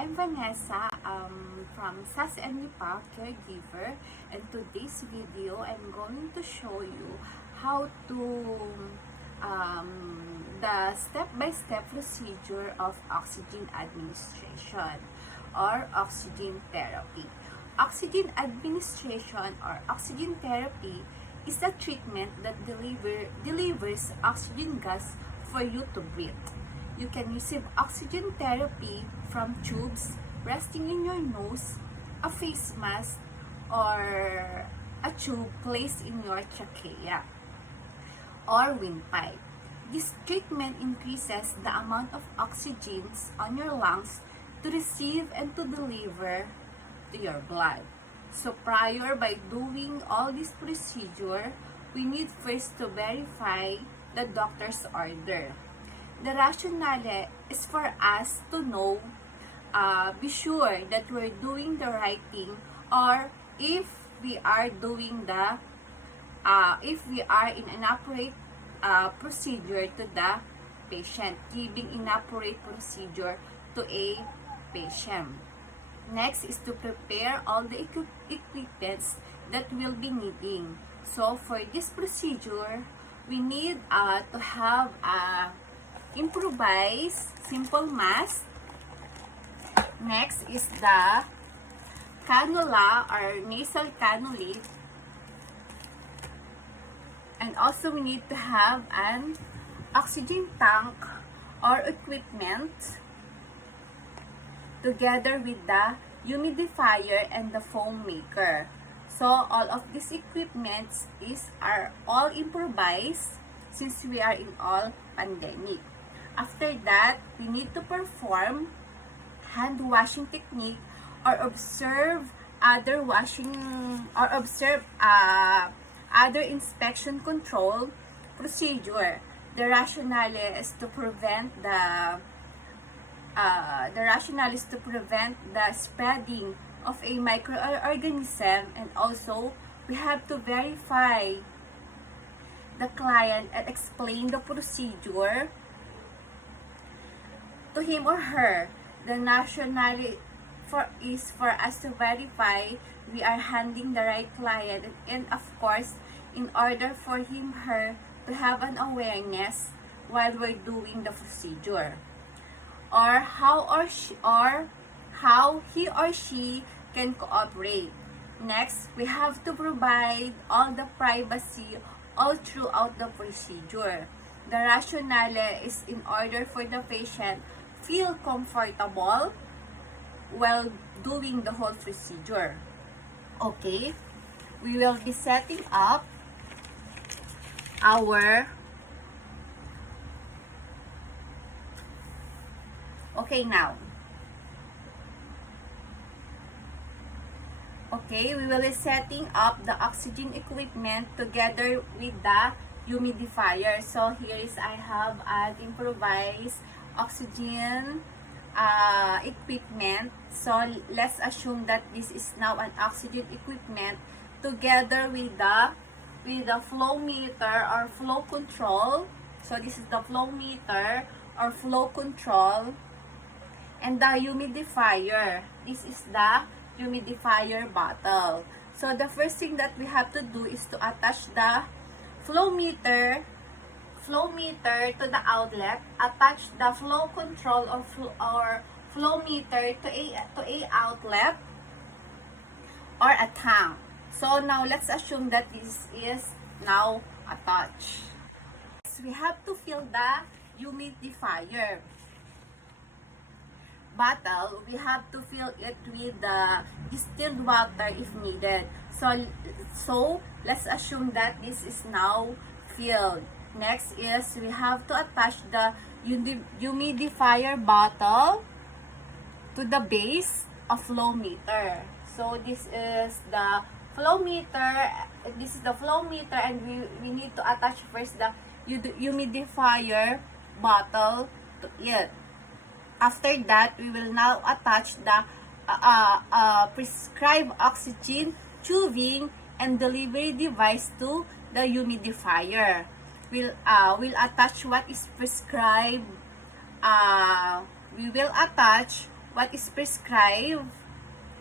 I'm Vanessa from SASN-Lipa, caregiver, and today's video I'm going to show you how to the step-by-step procedure of oxygen administration or oxygen therapy. Oxygen administration or oxygen therapy is a treatment that delivers oxygen gas for you to breathe. You can receive oxygen therapy from tubes resting in your nose, a face mask, or a tube placed in your trachea or windpipe. This treatment increases the amount of oxygen on your lungs to receive and to deliver to your blood. So prior by doing all this procedure, we need first to verify the doctor's order. The rationale is for us to know, be sure that we're doing the right thing, or if we are doing if we are in an appropriate procedure to the patient, giving inappropriate procedure to a patient. Next is to prepare all the equipments that we'll be needing. So for this procedure, we need to have a improvised simple mask. Next is the cannula or nasal cannula, and also we need to have an oxygen tank or equipment together with the humidifier and the foam maker. So all of these equipments are all improvised since we are in all pandemic. After that, we need to perform hand washing technique or observe other inspection control procedure. The rationale is to prevent the spreading of a microorganism, and also we have to verify the client and explain the procedure to him or her. The rationale is for us to verify we are handling the right client, and of course, in order for him her to have an awareness while we're doing the procedure, or how he or she can cooperate. Next, we have to provide all the privacy all throughout the procedure. The rationale is in order for the patient feel comfortable while doing the whole procedure. Okay, we will be setting up our we will be setting up the oxygen equipment together with the humidifier. So here is I have an improvised oxygen equipment. So let's assume that this is now an oxygen equipment together with the flow meter or flow control. So this is the flow meter or flow control, and the humidifier. This is the humidifier bottle. So the first thing that we have to do is to attach the flow meter to the outlet, attach the flow control or flow meter to a outlet or a tank. So now let's assume that this is now attached. So we have to fill the humidifier bottle. We have to fill it with the distilled water if needed. So let's assume that this is now filled. Next is we have to attach the humidifier bottle to the base of flow meter. So this is the flow meter. And we need to attach first the humidifier bottle to it. After that, we will now attach the prescribed oxygen tubing and delivery device to the humidifier. We'll attach what is prescribed. We will attach what is prescribed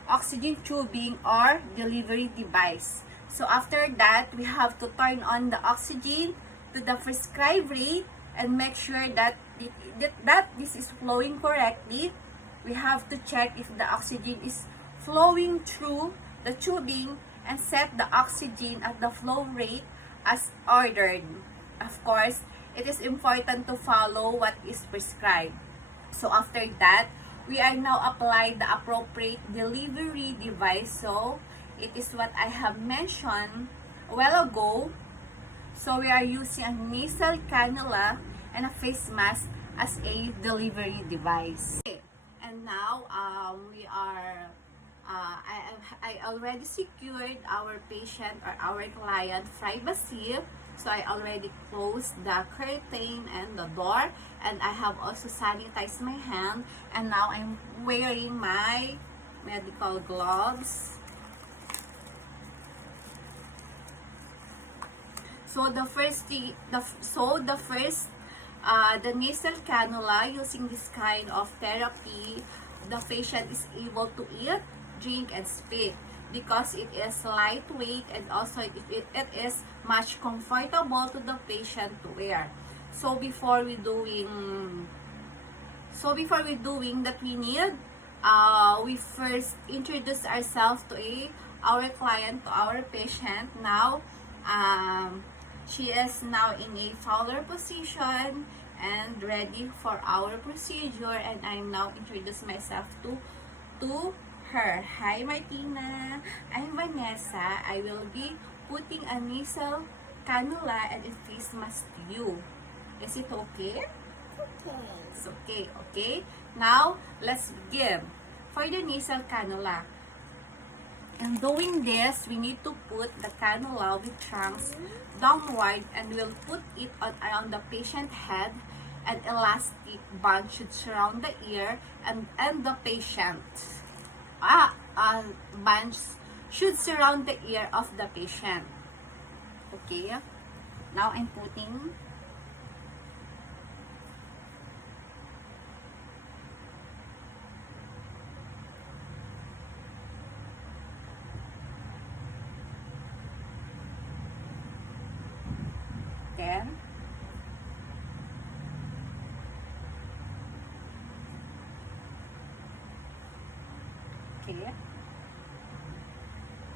oxygen tubing or delivery device. So after that, we have to turn on the oxygen to the prescribed rate and make sure that this is flowing correctly. We have to check if the oxygen is flowing through the tubing and set the oxygen at the flow rate as ordered. Of course, it is important to follow what is prescribed. So after that, we are now applied the appropriate delivery device. So it is what I have mentioned a while ago. So we are using a nasal cannula and a face mask as a delivery device. Okay. And now we are I already secured our patient or our client privacy. So I already closed the curtain and the door, and I have also sanitized my hand, and now I'm wearing my medical gloves. So the nasal cannula, using this kind of therapy, the patient is able to eat, drink, and spit because it is lightweight, and also it is much comfortable to the patient to wear. So before we doing that, we first introduce ourselves to our client, to our patient. Now she is now in a fowler position and ready for our procedure, and I'm now introduce myself to her. Hi Martina, I'm Vanessa. I will be putting a nasal cannula and a face mask to you. Is it okay? Okay. It's okay, okay? Now, let's begin. For the nasal cannula, in doing this, we need to put the cannula with trunks downward, and we'll put it on around the patient head. An elastic band should surround the ear and the patient. Bands should surround the ear of the patient. Okay? Now I'm putting then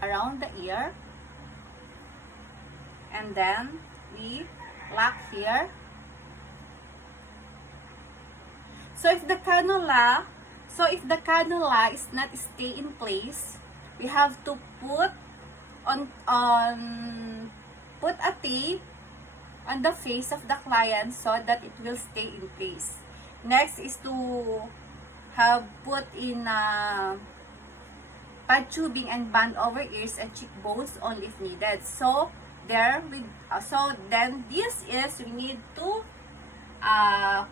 around the ear, and then we lock here. So if the cannula is not stay in place, we have to put a tape on the face of the client so that it will stay in place. Next is to have put in pad tubing and band over ears and cheekbones only if needed. So then this is, we need to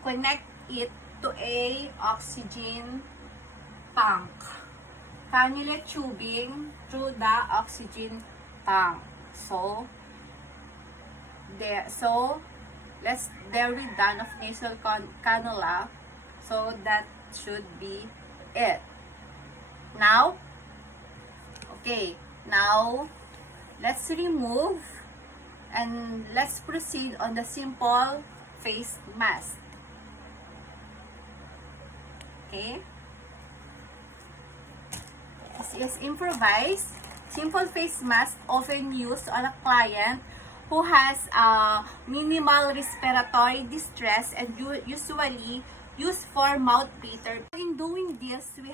connect it to a oxygen tank. Cannula tubing through the oxygen tank. So there we're done of nasal cannula. So that should be it. Now, okay, now let's remove and let's proceed on the simple face mask. Okay, this is improvised. Simple face mask often used on a client who has minimal respiratory distress and usually used for mouth breather. In doing this, we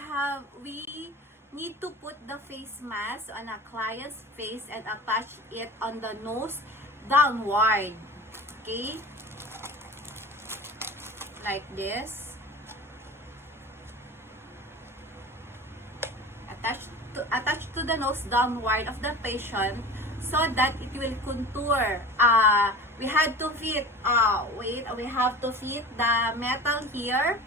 need to put the face mask on a client's face and attach it on the nose downward. Okay, like this. Attach to the nose downward of the patient so that it will contour. We have to fit the metal here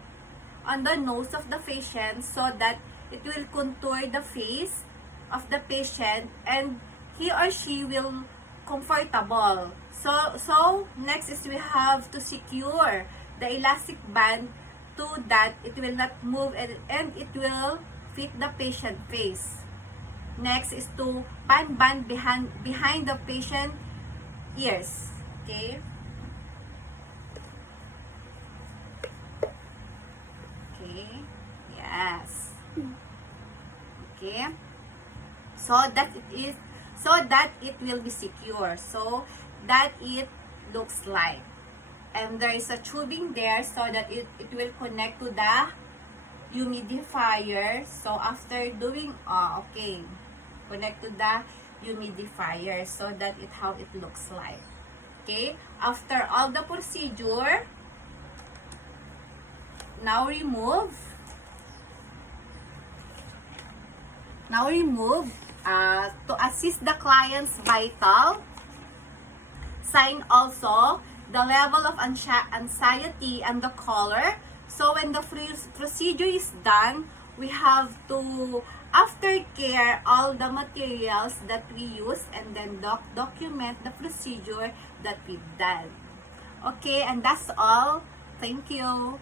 on the nose of the patient so that it will contour the face of the patient and he or she will comfortable. So next is we have to secure the elastic band to that it will not move and it will fit the patient face. Next is to band behind the patient ears. Okay? Okay. Yes. Okay. So that it will be secure. So that it looks like. And there is a tubing there so that it will connect to the humidifier. So after doing okay, connect to the humidifier so that how it looks like. Okay, after all the procedure, now remove to assist the client's vital sign also the level of anxiety and the color. So when the procedure is done, we have to aftercare all the materials that we use and then document the procedure that we've done. Okay, and that's all. Thank you.